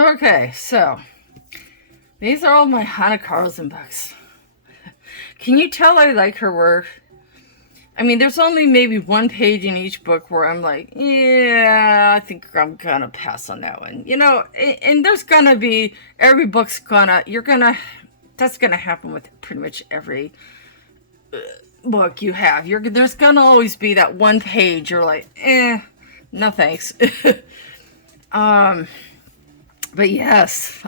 Okay, so these are all my Hanna Karlzon books. Can you tell I like her work? I mean, there's only maybe one page in each book where I'm like, yeah, I think I'm gonna pass on that one. You know, and there's gonna be, every book's gonna, that's gonna happen with pretty much every book you have. There's gonna always be that one page you're like, no thanks. But yes,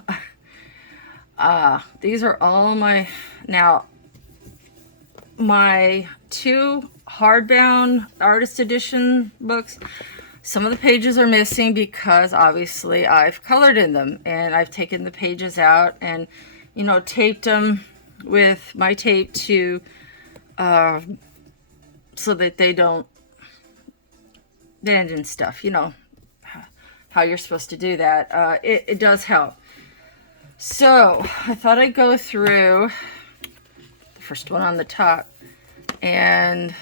these are all my two hardbound artist edition books. Some of the pages are missing because obviously I've colored in them, and I've taken the pages out and, you know, taped them with my tape to so that they don't bend and stuff, you know how you're supposed to do that. It does help. So I thought I'd go through the first one on the top, and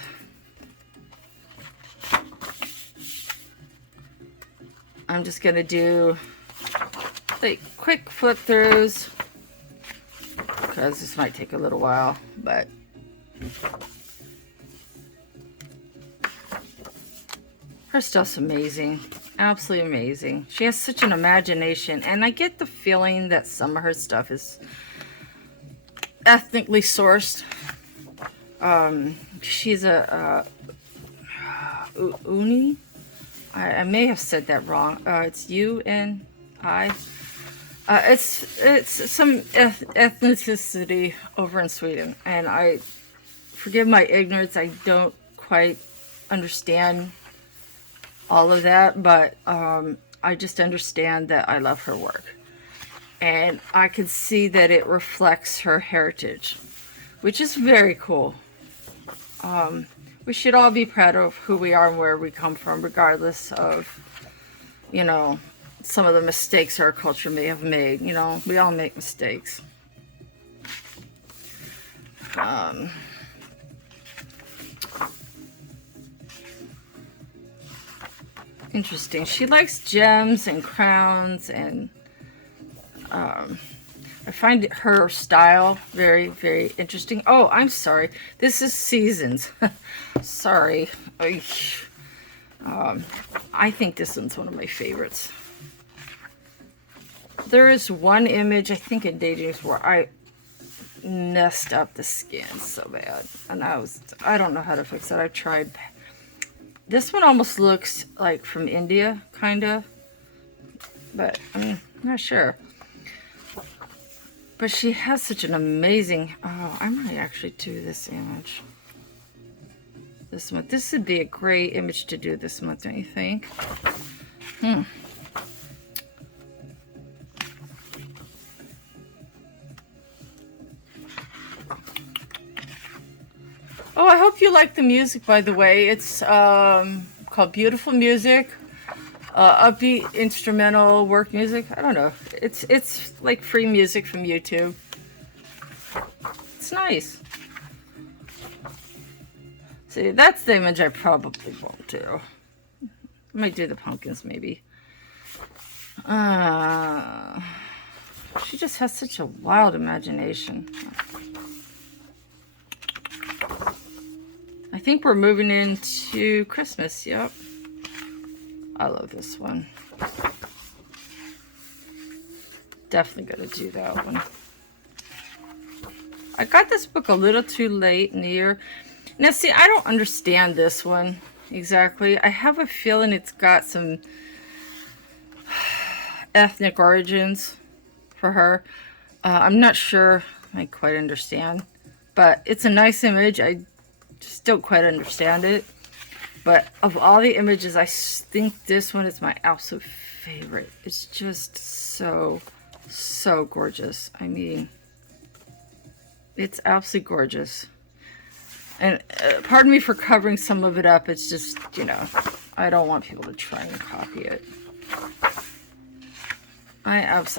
I'm just gonna do like quick flip throughs because this might take a little while, but her stuff's amazing. Absolutely amazing. She has such an imagination, and I get the feeling that some of her stuff is ethnically sourced. She's a Uni. I may have said that wrong. It's U-N-I. It's some ethnicity over in Sweden, and I forgive my ignorance. I don't quite understand all of that, but I just understand that I love her work, and I can see that it reflects her heritage, which is very cool. We should all be proud of who we are and where we come from, regardless of, you know, some of the mistakes our culture may have made. You know, we all make mistakes. Interesting. She likes gems and crowns, and I find her style very, very interesting. Oh, I'm sorry. This is Seasons. Sorry. I think this one's one of my favorites. There is one image, I think in Daydreams, where I messed up the skin so bad, and I don't know how to fix it. I tried. This one almost looks like from India, kind of, but I'm not sure. But she has such an amazing, oh, I might actually do this image this month. This would be a great image to do this month, don't you think? Oh, I hope you like the music, by the way. It's called Beautiful Music, upbeat instrumental work music. I don't know. It's like free music from YouTube. It's nice. See, that's the image I probably won't do. I might do the pumpkins, maybe. She just has such a wild imagination. I think we're moving into Christmas. Yep. I love this one. Definitely gonna do that one. I got this book a little too late in the year. Now, see, I don't understand this one exactly. I have a feeling it's got some ethnic origins for her. I'm not sure I quite understand, but it's a nice image. I just don't quite understand it. But of all the images, I think this one is my absolute favorite. It's just so gorgeous. I mean, it's absolutely gorgeous. And pardon me for covering some of it up. It's just, you know, I don't want people to try and copy it.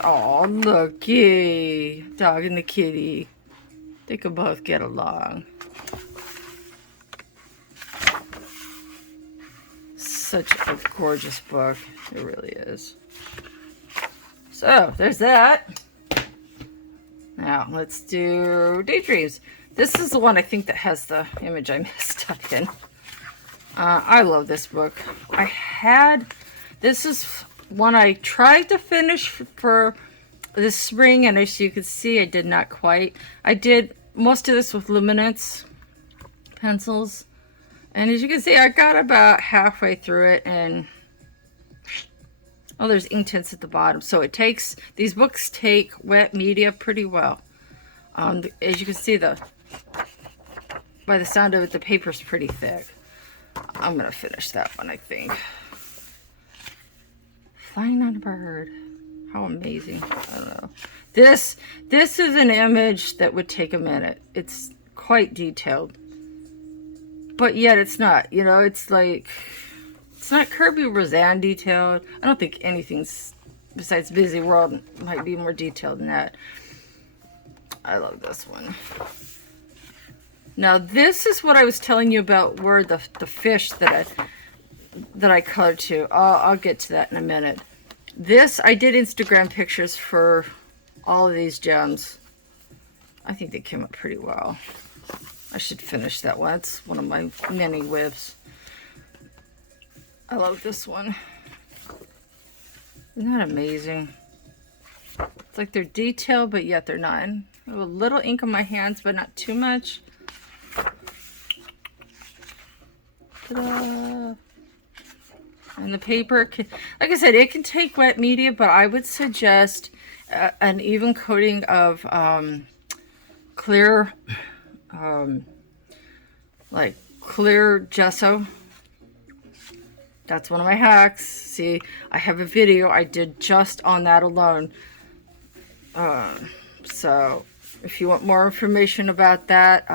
Oh, looky. Dog and the kitty. They could both get along. Such a gorgeous book. It really is. So there's that. Now let's do Daydreams. This is the one I think that has the image I messed up in. I love this book. This is one I tried to finish for this spring, and as you can see, I did not quite. I did most of this with luminance pencils, and as you can see, I got about halfway through it, and oh, there's ink tints at the bottom. So these books take wet media pretty well. As you can see, by the sound of it, the paper's pretty thick. I'm gonna finish that one, I think. Flying on a bird. How amazing. I don't know. This is an image that would take a minute. It's quite detailed. But yet it's not. You know, it's like, it's not Kirby Roseanne detailed. I don't think anything's besides Busy World might be more detailed than that. I love this one. Now this is what I was telling you about, where the fish that I colored to. I'll get to that in a minute. This, I did Instagram pictures for all of these gems. I think they came up pretty well. I should finish that one. It's one of my many whips. I love this one. Isn't that amazing? It's like they're detailed, but yet they're not. I have a little ink on my hands, but not too much. Ta-da! And the paper, like I said, it can take wet media, but I would suggest an even coating of clear, like clear gesso. That's one of my hacks. See, I have a video I did just on that alone. So if you want more information about that,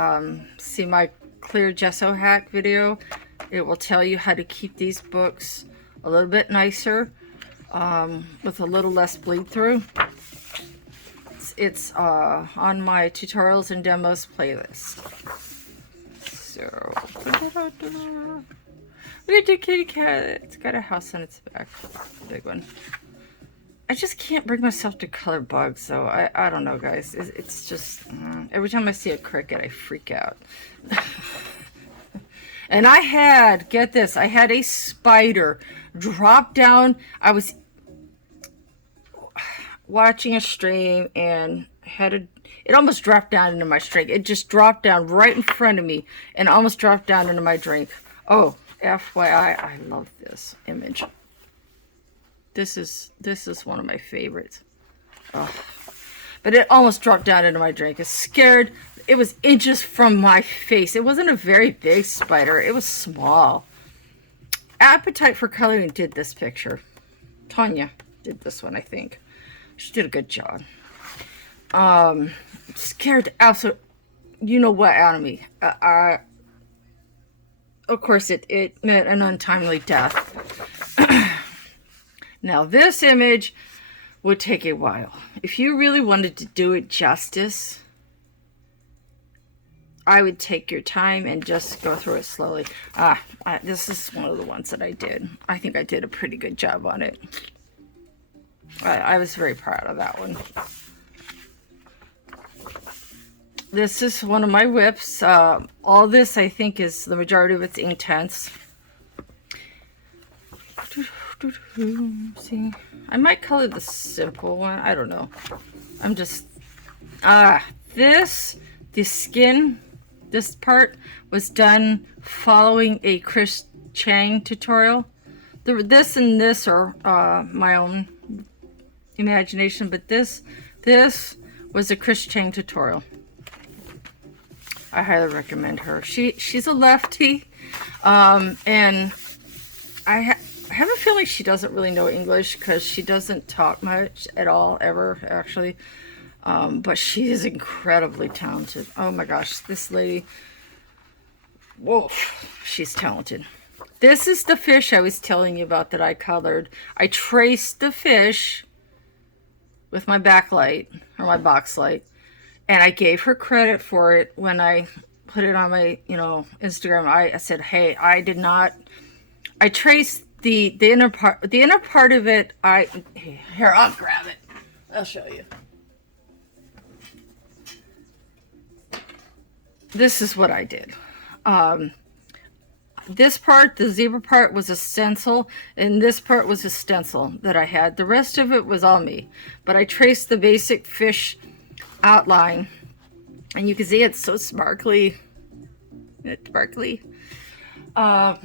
see my clear gesso hack video. It will tell you how to keep these books a little bit nicer, with a little less bleed through. It's on my tutorials and demos playlist. So, look at the kitty cat. It's got a house on its back. Big one. I just can't bring myself to color bugs, so I don't know, guys. It's just, every time I see a cricket, I freak out. And get this, I had a spider drop down. I was watching a stream and it almost dropped down into my drink. It just dropped down right in front of me and almost dropped down into my drink. Oh, FYI, I love this image. This is one of my favorites. Oh. But it almost dropped down into my drink. It scared. It was inches from my face. It wasn't a very big spider. It was small. Appetite for Coloring did this picture. Tanya did this one, I think. She did a good job. Scared the absolute, you know what, out of me. Of course, it meant an untimely death. Now, this image would take a while. If you really wanted to do it justice, I would take your time and just go through it slowly. This is one of the ones that I did. I think I did a pretty good job on it. I was very proud of that one. This is one of my whips. All this, I think, is the majority of its ink tints. See, I might color the simple one. I don't know. I'm just... the skin, this part was done following a Chris Chang tutorial. This and this are my own imagination, but this was a Chris Chang tutorial. I highly recommend her. She's a lefty, and I have a feeling she doesn't really know English because she doesn't talk much at all, ever, actually. But she is incredibly talented. Oh my gosh, this lady, whoa, she's talented. This is the fish I was telling you about that I colored. I traced the fish with my backlight, or my box light, and I gave her credit for it when I put it on my, Instagram. I said, hey, I traced the inner part of it. Here, I'll grab it. I'll show you. This is what I did. This part, the zebra part, was a stencil, and this part was a stencil that I had. The rest of it was all me. But I traced the basic fish outline, and you can see it's so sparkly. It's sparkly. But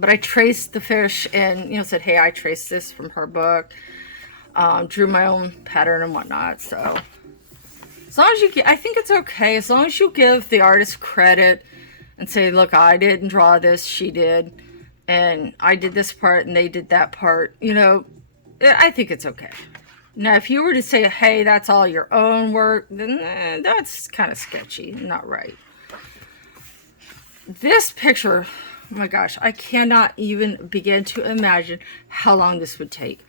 I traced the fish and, you know, said, hey, I traced this from her book. Drew my own pattern and whatnot. So as long as you, I think it's okay. As long as you give the artist credit and say, look, I didn't draw this, she did. And I did this part and they did that part. You know, I think it's okay. Now, if you were to say, hey, that's all your own work, then that's kind of sketchy. Not right. This picture, oh my gosh, I cannot even begin to imagine how long this would take.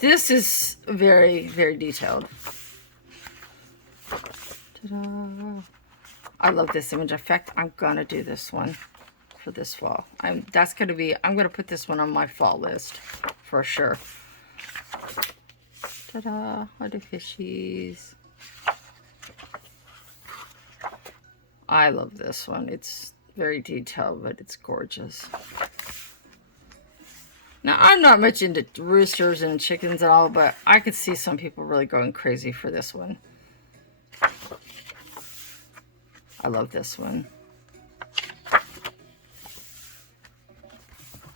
This is very, very detailed. Ta-da. I love this image. In fact, I'm gonna do this one for this fall. I'm gonna put this one on my fall list for sure. Ta-da! All the fishies. I love this one. It's very detailed, but it's gorgeous. Now, I'm not much into roosters and chickens and all, but I could see some people really going crazy for this one. I love this one.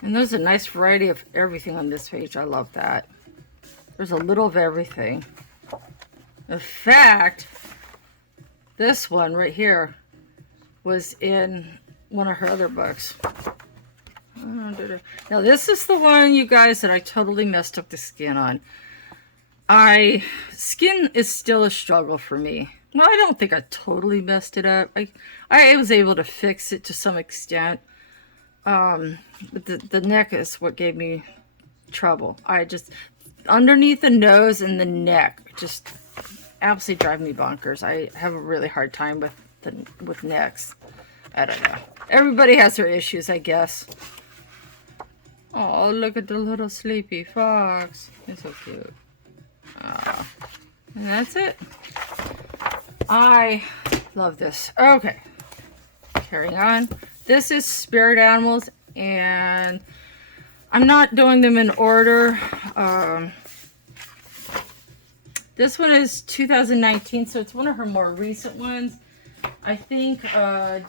And there's a nice variety of everything on this page. I love that. There's a little of everything. In fact, this one right here was in one of her other books. Now this is the one, you guys, that I totally messed up the skin on. Skin is still a struggle for me. Well, I don't think I totally messed it up. I was able to fix it to some extent. But the neck is what gave me trouble. Underneath the nose and the neck just absolutely drive me bonkers. I have a really hard time with necks. I don't know. Everybody has their issues, I guess. Oh, look at the little sleepy fox. He's so cute. And that's it. I love this. Okay. Carrying on. This is spirit animals, and I'm not doing them in order. This one is 2019, so it's one of her more recent ones. I think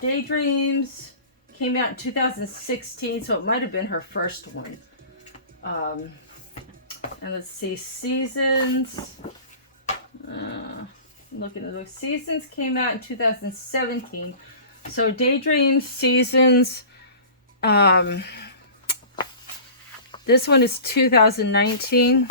Daydreams came out in 2016, so it might have been her first one. And let's see, Seasons. Looking at those, Seasons came out in 2017. So Daydreams, Seasons. This one is 2019.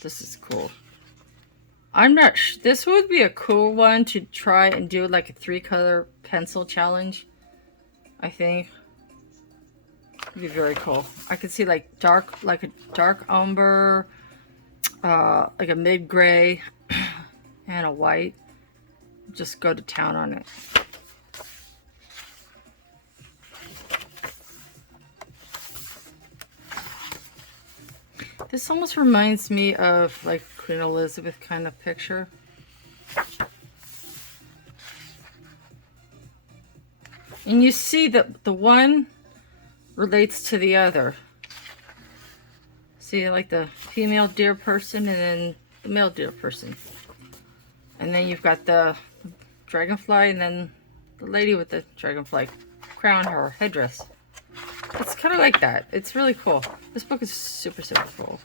This is cool. I'm not sure. This would be a cool one to try and do like a 3-color pencil challenge. I think. It'd be very cool. I could see like a dark umber, like a mid-gray, and a white. Just go to town on it. This almost reminds me of like Queen Elizabeth kind of picture. And you see that the one relates to the other. See, like the female deer person and then the male deer person. And then you've got the dragonfly and then the lady with the dragonfly crown or headdress. It's kind of like that. It's really cool. This book is super, super cool.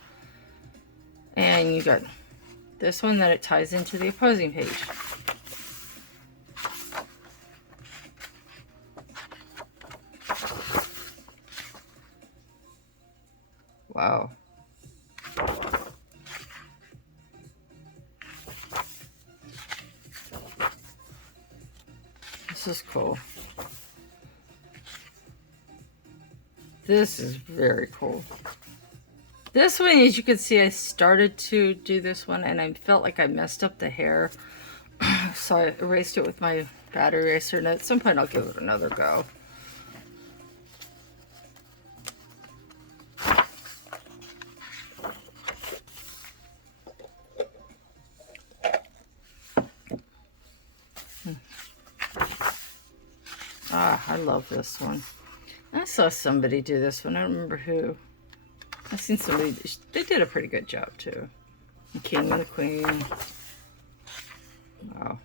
And you got this one that it ties into the opposing page. Wow. This is cool. This is very cool. This one, as you can see, I started to do this one and I felt like I messed up the hair. So I erased it with my pad eraser, and at some point I'll give it another go. Ah, I love this one. I saw somebody do this one. I don't remember who. I've seen somebody. They did a pretty good job too. The King and the Queen. Wow.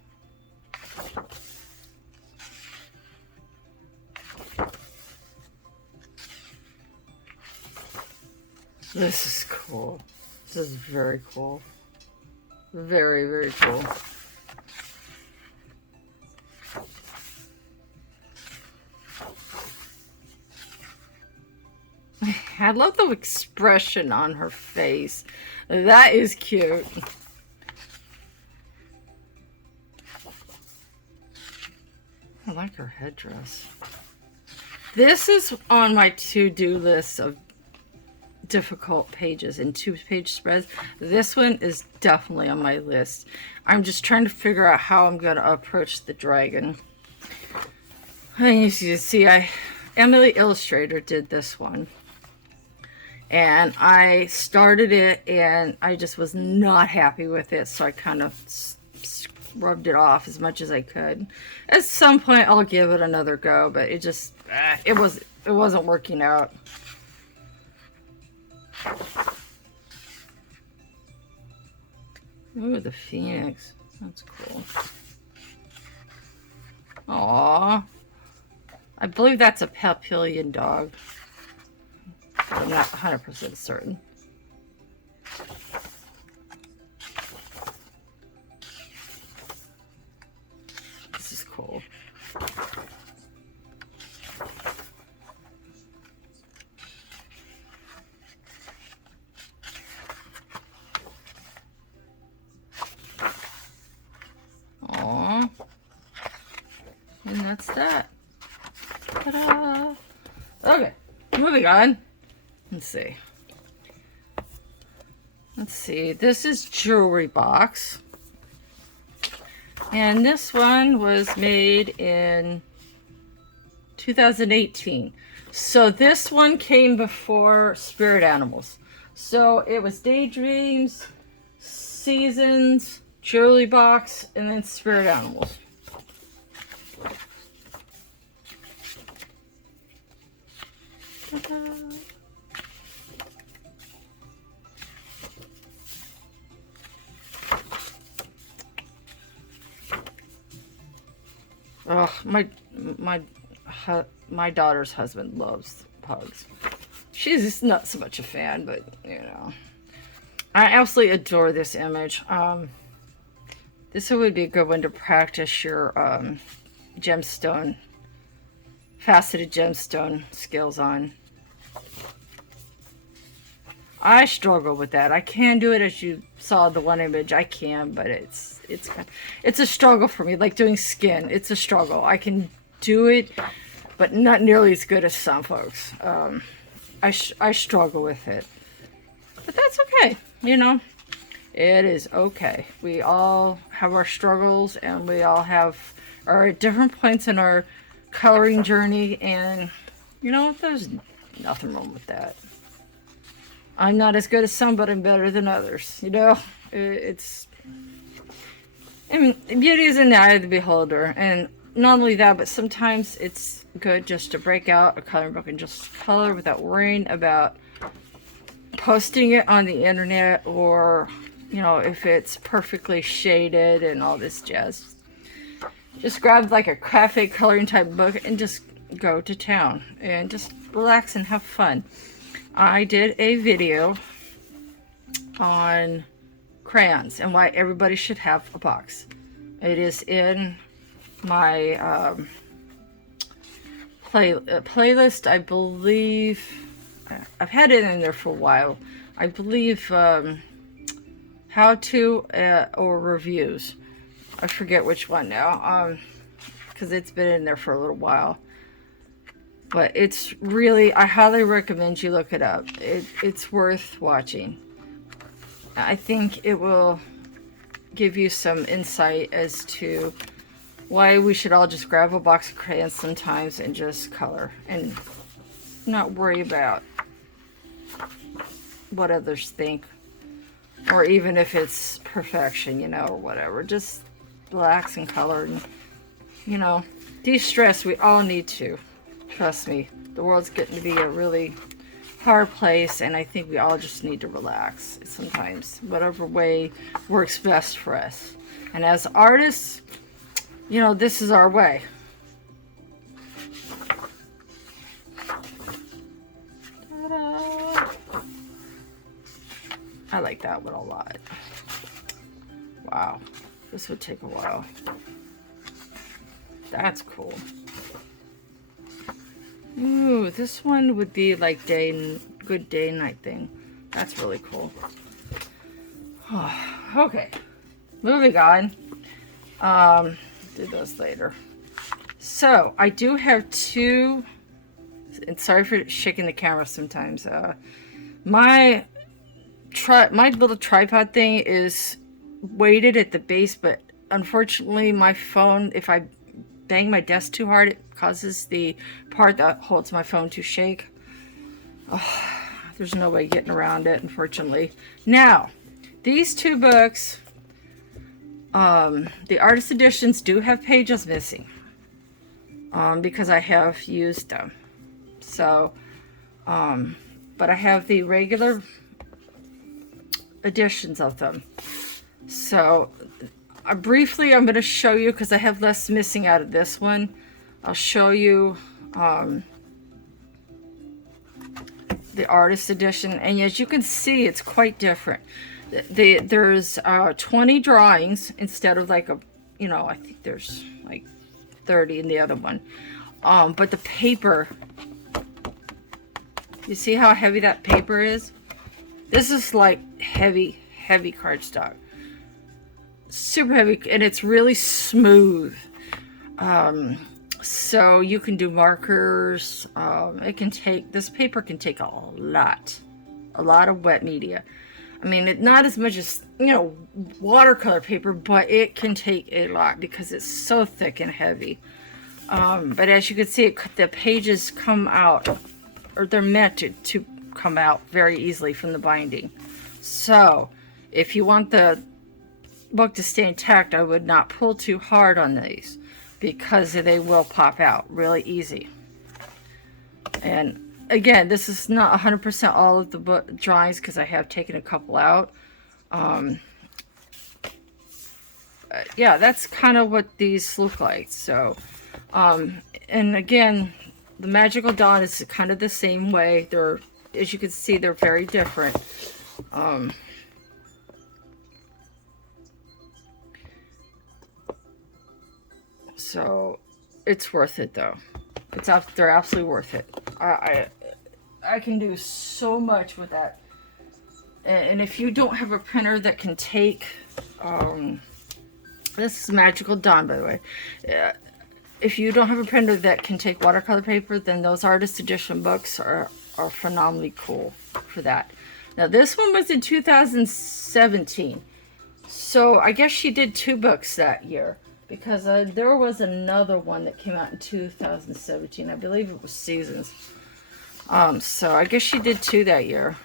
This is cool. This is very cool. Very, very cool. I love the expression on her face. That is cute. I like her headdress. This is on my to-do list of difficult pages and 2-page spreads. This one is definitely on my list. I'm just trying to figure out how I'm going to approach the dragon. And as you can see, Emily Illustrator did this one. And I started it and I just was not happy with it, so I kind of rubbed it off as much as I could. At some point I'll give it another go, but it just it wasn't working out. Ooh, the phoenix. That's cool. Aww. I believe that's a Papillion dog. But I'm not 100% certain. This is cool. Aww. And that's that. Ta-da! Okay, moving on. Let's see. Let's see. This is Jewelry Box. And this one was made in 2018. So this one came before Spirit Animals. So it was Daydreams, Seasons, Jewelry Box, and then Spirit Animals. Ta-da. Oh, my daughter's husband loves pugs. She's just not so much a fan, but you know, I absolutely adore this image. This would be a good one to practice your gemstone, faceted gemstone skills on. I struggle with that. I can do it, as you saw the one image. I can, but it's a struggle for me. Like doing skin, it's a struggle. I can do it, but not nearly as good as some folks. I struggle with it, but that's okay. You know, it is okay. We all have our struggles, and we all are at different points in our coloring journey, and you know, there's nothing wrong with that. I'm not as good as some, but I'm better than others. You know, I mean, beauty is in the eye of the beholder. And not only that, but sometimes it's good just to break out a coloring book and just color without worrying about posting it on the internet, or, you know, if it's perfectly shaded and all this jazz. Just grab like a cafe coloring type book and just go to town and just relax and have fun. I did a video on crayons and why everybody should have a box. It is in my playlist, I believe. I've had it in there for a while. I believe how to or reviews. I forget which one now, because it's been in there for a little while. But it's really, I highly recommend you look it up. It's worth watching. I think it will give you some insight as to why we should all just grab a box of crayons sometimes and just color and not worry about what others think, or even if it's perfection, you know, or whatever. Just relax and color and, you know, de-stress. We all need to. Trust me, the world's getting to be a really hard place, and I think we all just need to relax sometimes, whatever way works best for us. And as artists, you know, this is our way. Ta-da! I like that one a lot. Wow, this would take a while. That's cool. Ooh, this one would be like good day night thing. That's really cool. Okay, moving on. Do those later. So I do have two, and sorry for shaking the camera sometimes. My little tripod thing is weighted at the base, but unfortunately my phone, if I bang my desk too hard, it causes the part that holds my phone to shake. Oh, there's no way getting around it, unfortunately. Now, these two books, the artist editions do have pages missing, because I have used them. So, but I have the regular editions of them. So, briefly, I'm going to show you, because I have less missing out of this one. I'll show you the artist edition, and as you can see, it's quite different. There's 20 drawings instead of like I think there's like 30 in the other one. But the paper, you see how heavy that paper is? This is like heavy cardstock. Super heavy, and it's really smooth. So you can do markers. This paper can take a lot of wet media. I mean, not as much as, watercolor paper, but it can take a lot because it's so thick and heavy. But as you can see, the pages come out, or they're meant to come out very easily from the binding. So if you want the book to stay intact, I would not pull too hard on these, because they will pop out really easy. And again, this is not 100% all of the book drawings, because I have taken a couple out. Yeah, that's kind of what these look like. So, and again, the Magical Dawn is kind of the same way. They're, as you can see, they're very different. So it's worth it, though. They're absolutely worth it. I can do so much with that. And if you don't have a printer that can take, this is Magical Dawn, by the way. If you don't have a printer that can take watercolor paper, then those artist edition books are phenomenally cool for that. Now, this one was in 2017. So I guess she did 2 books that year, because there was another one that came out in 2017. I believe it was Seasons. So I guess she did 2 that year.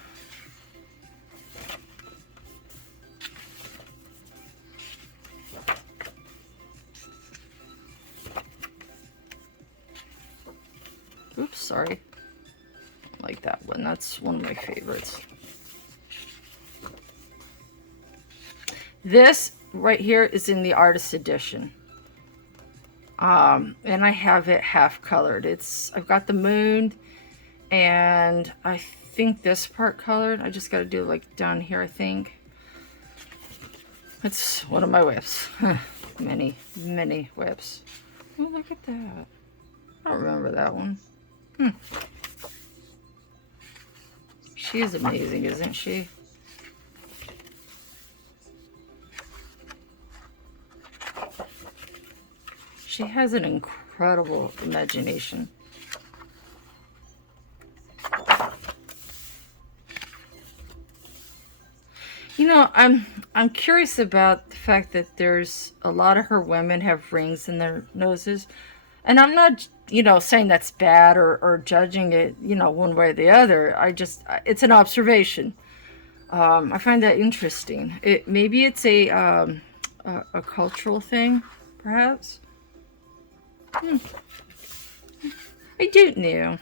Oops, sorry. I like that one. That's one of my favorites. This right here is in the artist edition. And I have it half colored. I've got the moon, and I think this part colored. I just got to do like down here, I think. It's one of my whips. Many whips. Oh, look at that. I don't remember that one. She is amazing, isn't she? She has an incredible imagination. I'm curious about the fact that there's a lot of her women have rings in their noses, and I'm not, saying that's bad or judging it, one way or the other. It's an observation. I find that interesting. Maybe it's a cultural thing, perhaps. I don't know.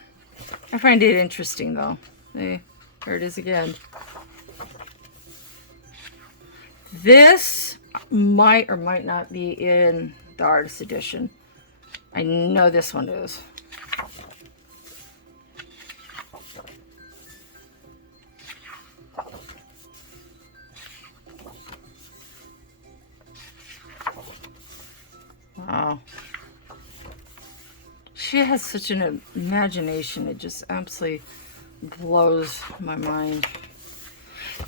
I find it interesting though. Hey, there it is again. This might or might not be in the artist edition. I know this one is. Wow. She has such an imagination. It just absolutely blows my mind.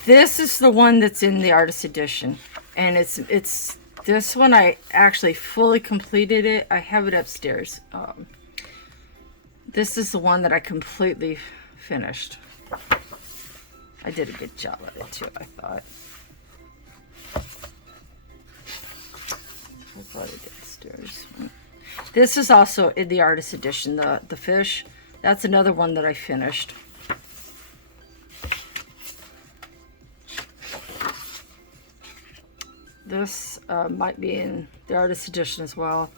This is the one that's in the artist edition, and it's this one. I actually fully completed it. I have it upstairs. This is the one that I completely finished. I did a good job at it too, I thought. I brought it upstairs. This is in the artist edition, the fish. That's another one that I finished. This might be in the artist edition as well.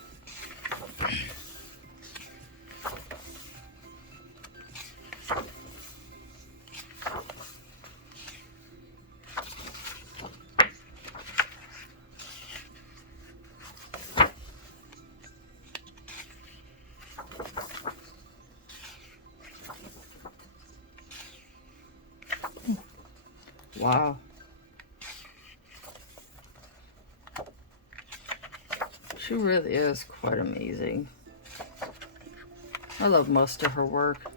Wow. She really is quite amazing. I love most of her work.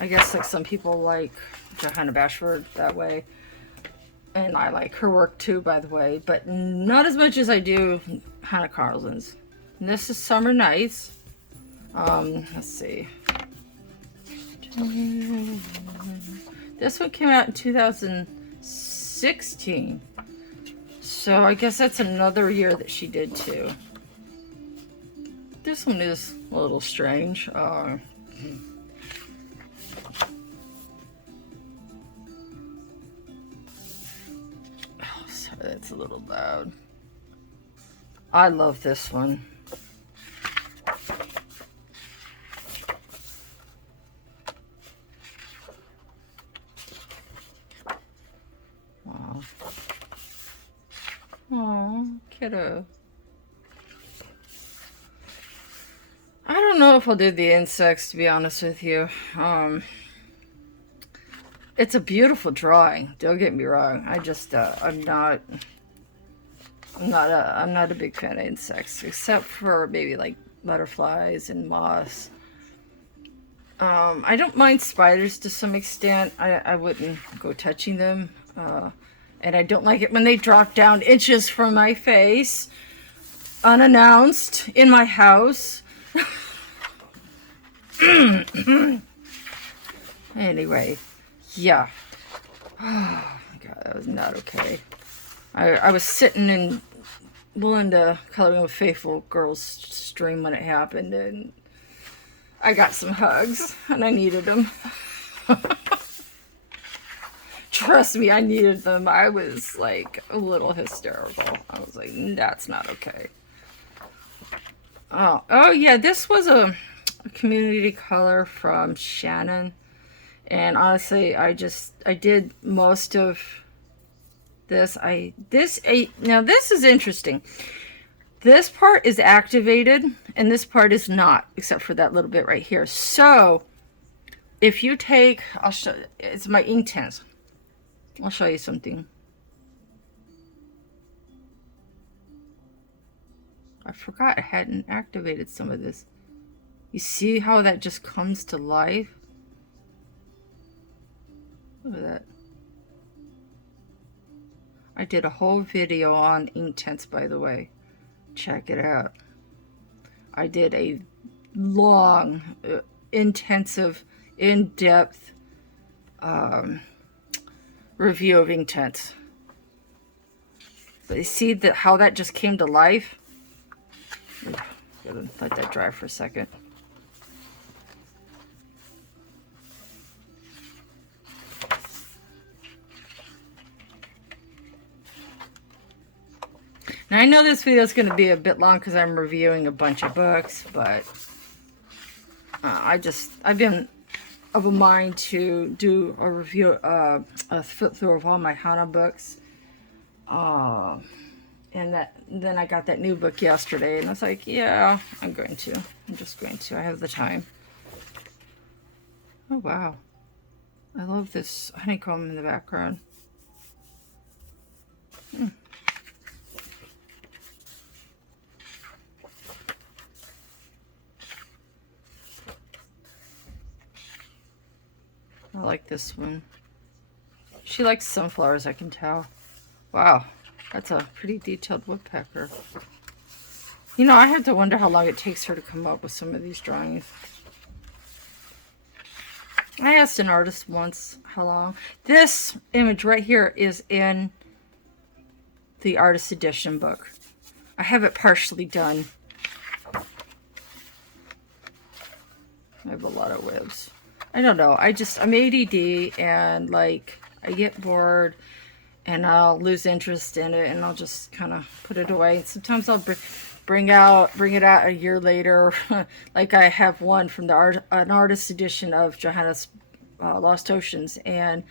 I guess like some people like Johanna Bashford that way. And I like her work too, by the way. But not as much as I do Hanna Karlzon's. And this is Summer Nights. Let's see. This one came out in 2016. So I guess that's another year that she did too. This one is a little strange. Oh, sorry, that's a little loud. I love this one. Wow. Aw, kiddo. I don't know if I'll do the insects, to be honest with you. It's a beautiful drawing. Don't get me wrong. I'm not a big fan of insects, except for maybe like butterflies and moths. I don't mind spiders to some extent. I wouldn't go touching them. And I don't like it when they drop down inches from my face, unannounced, in my house. Anyway, yeah. Oh my god, that was not okay. I was sitting in Belinda Coloring with Faithful Girls stream when it happened, and I got some hugs, and I needed them. Trust me, I needed them. I was like a little hysterical. I was like, that's not okay. Oh yeah, this was a community color from Shannon. And honestly, I did most of this. Now this is interesting. This part is activated and this part is not, except for that little bit right here. So if you take, I'll show, it's my Inktense. I'll show you something. I forgot I hadn't activated some of this. You see how that just comes to life? Look at that. I did a whole video on Inktense, by the way. Check it out. I did a long, intensive, in-depth review of Inktense. But you see that how that just came to life? Gotta let that dry for a second. Now I know this video is going to be a bit long because I'm reviewing a bunch of books, but I've been of a mind to do a review, a flip through of all my Hanna books. And then I got that new book yesterday, and I was like, yeah, I'm just going to. I have the time. Oh, wow. I love this honeycomb in the background. I like this one. She likes sunflowers, I can tell. Wow, that's a pretty detailed woodpecker. You know, I have to wonder how long it takes her to come up with some of these drawings. I asked an artist once how long. This image right here is in the artist edition book. I have it partially done. I have a lot of webs. I don't know. I'm ADD, and like I get bored and I'll lose interest in it, and I'll just kind of put it away. And sometimes I'll bring it out a year later. Like I have one from an artist edition of Johanna's Lost Oceans, and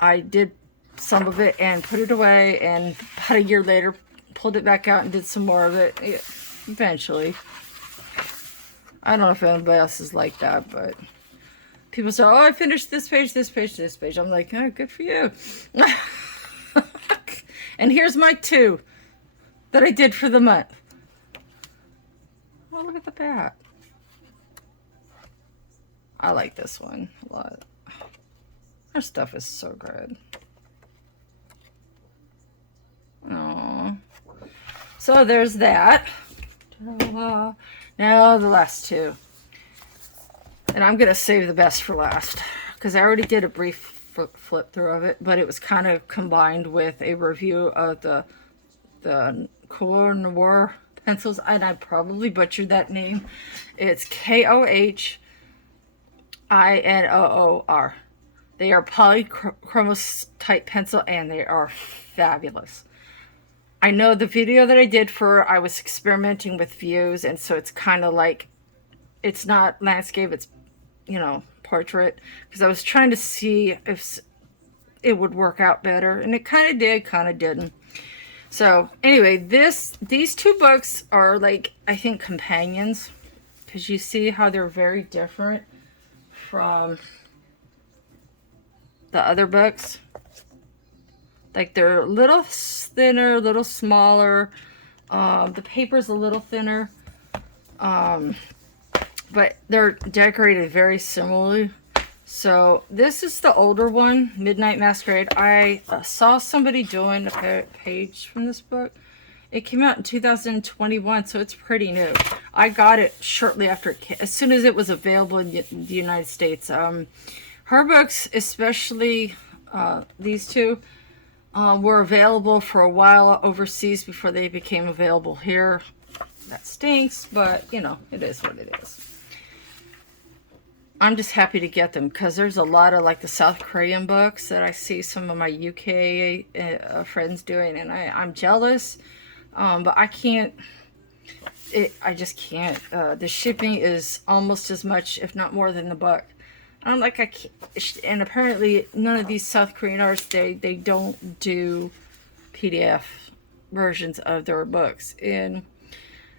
I did some of it and put it away, and about a year later pulled it back out and did some more of it. Eventually. I don't know if anybody else is like that, but people say, oh, I finished this page, this page, this page. I'm like, oh, good for you. And here's my 2 that I did for the month. Oh, look at the bat. I like this one a lot. Her stuff is so good. Oh. So there's that. Now the last 2. And I'm going to save the best for last, because I already did a brief flip through of it, but it was kind of combined with a review of the Coeur Noir pencils, and I probably butchered that name. It's Kohinnoor. They are polychromos type pencil, and they are fabulous. I know the video that I did I was experimenting with views, and so it's kind of like, it's not landscape, it's, you know, portrait, because I was trying to see if it would work out better, and it kind of did, kind of didn't. So anyway, these 2 books are like, I think, companions, because you see how they're very different from the other books. Like, they're a little thinner, a little smaller. The paper's a little thinner. But they're decorated very similarly. So this is the older one, Midnight Masquerade. I saw somebody doing a page from this book. It came out in 2021, so it's pretty new. I got it shortly after it came, as soon as it was available in the United States. Her books, especially these 2, were available for a while overseas before they became available here. That stinks, but you know, it is what it is. I'm just happy to get them, because there's a lot of like the South Korean books that I see some of my UK friends doing, and I'm jealous, but I can't. I just can't. The shipping is almost as much, if not more, than the book. I'm like, I can't. And apparently none of these South Korean artists, they don't do PDF versions of their books, and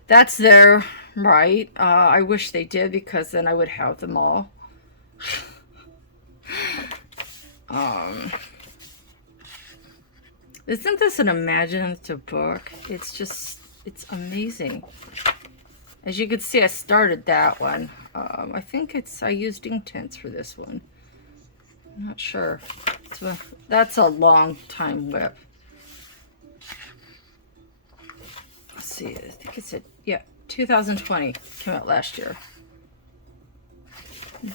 that's their right. I wish they did, because then I would have them all. Isn't this an imaginative book? It's amazing. As you can see, I started that one. I think I used Inktense for this one. I'm not sure. That's a long time whip. Let's see, I think it's 2020, came out last year. And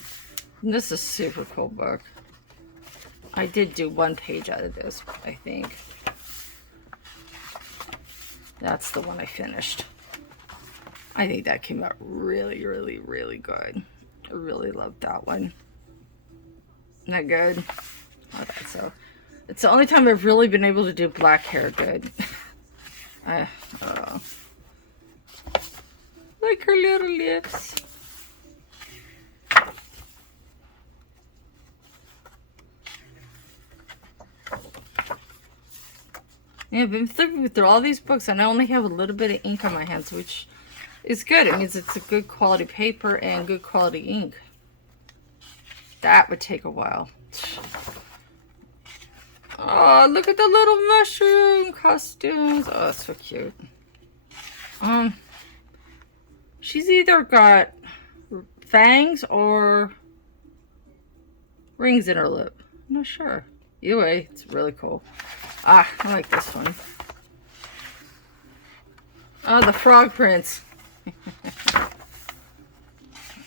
this is a super cool book. I did do one page out of this, I think. That's the one I finished. I think that came out really, really, really good. I really loved that one. Isn't that good? I thought so. It's the only time I've really been able to do black hair good. Like her little lips. Yeah, I've been flipping through all these books and I only have a little bit of ink on my hands, which is good. It means it's a good quality paper and good quality ink. That would take a while. Oh, look at the little mushroom costumes. Oh, that's so cute. She's either got fangs or rings in her lip. I'm not sure. Either way, it's really cool. Ah, I like this one. Oh, the frog prints.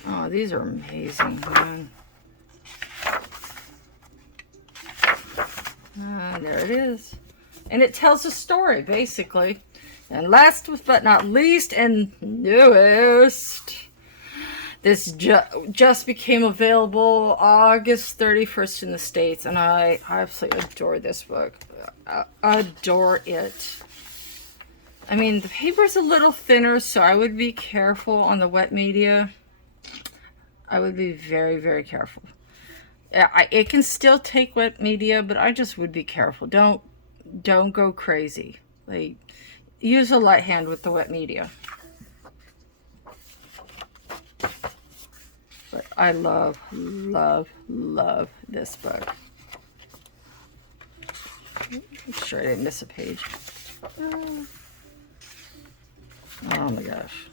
Oh, these are amazing, man. There it is. And it tells a story, basically. And last but not least, and newest, this just became available August 31st in the States, and I absolutely adore this book. Adore it. I mean, the paper's a little thinner, so I would be careful on the wet media. I would be very, very careful. It can still take wet media, but I just would be careful. Don't go crazy. Like, use a light hand with the wet media. But I love, love, love this book. I'm sure I didn't miss a page. Oh my gosh.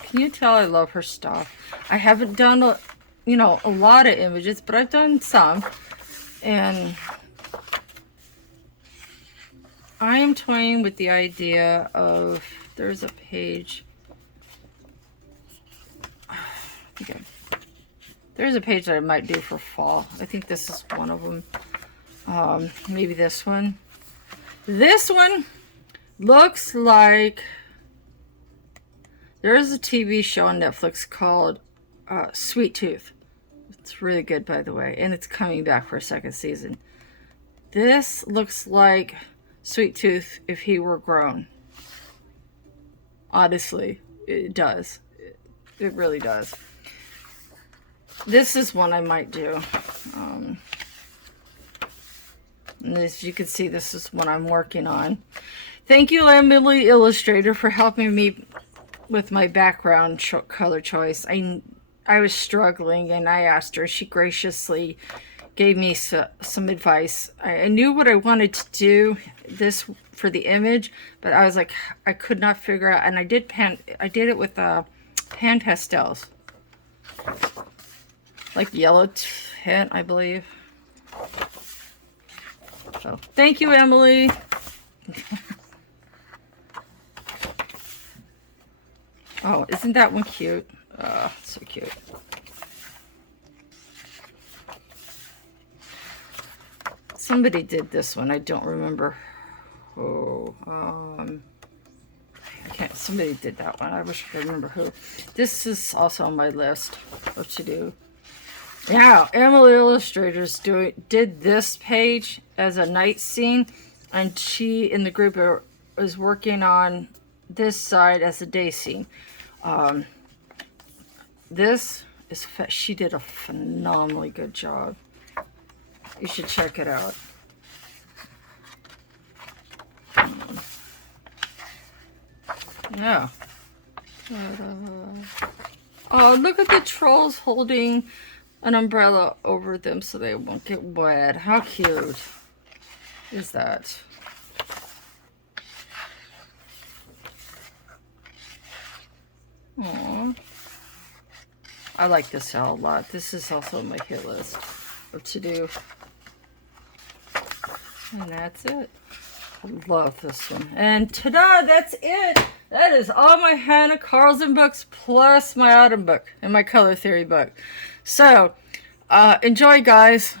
Can you tell I love her stuff? I haven't done a lot of images, but I've done some. And I am toying with the idea of, there's a page. Okay. There's a page that I might do for fall. I think this is one of them. Maybe this one. This one looks like there's a TV show on Netflix called Sweet Tooth. It's really good, by the way, and it's coming back for a second season. This looks like Sweet Tooth if he were grown. Honestly, it does. It really does. This is one I might do. And as you can see, this is what I'm working on. Thank you, Emily Illustrator, for helping me with my background color choice. I was struggling, and I asked her. She graciously gave me some advice. I knew what I wanted to do this for the image, but I was like, I could not figure out. And I did it with pan pastels, like yellow tint, I believe. So thank you, Emily. Oh, isn't that one cute? Oh, so cute. Somebody did this one. I don't remember. Oh, I can't. Somebody did that one. I wish I could remember who. This is also on my list of to do. Now, Emily Illustrators did this page as a night scene, and she in the group is working on this side as a day scene. This is she did a phenomenally good job. You should check it out. Yeah. Oh, look at the trolls holding an umbrella over them so they won't get wet. How cute is that? Aww. I like this a lot. This is also on my hit list of to do. And that's it. I love this one. And ta-da, that's it. That is all my Hanna Karlzon books plus my autumn book and my color theory book. So, enjoy, guys.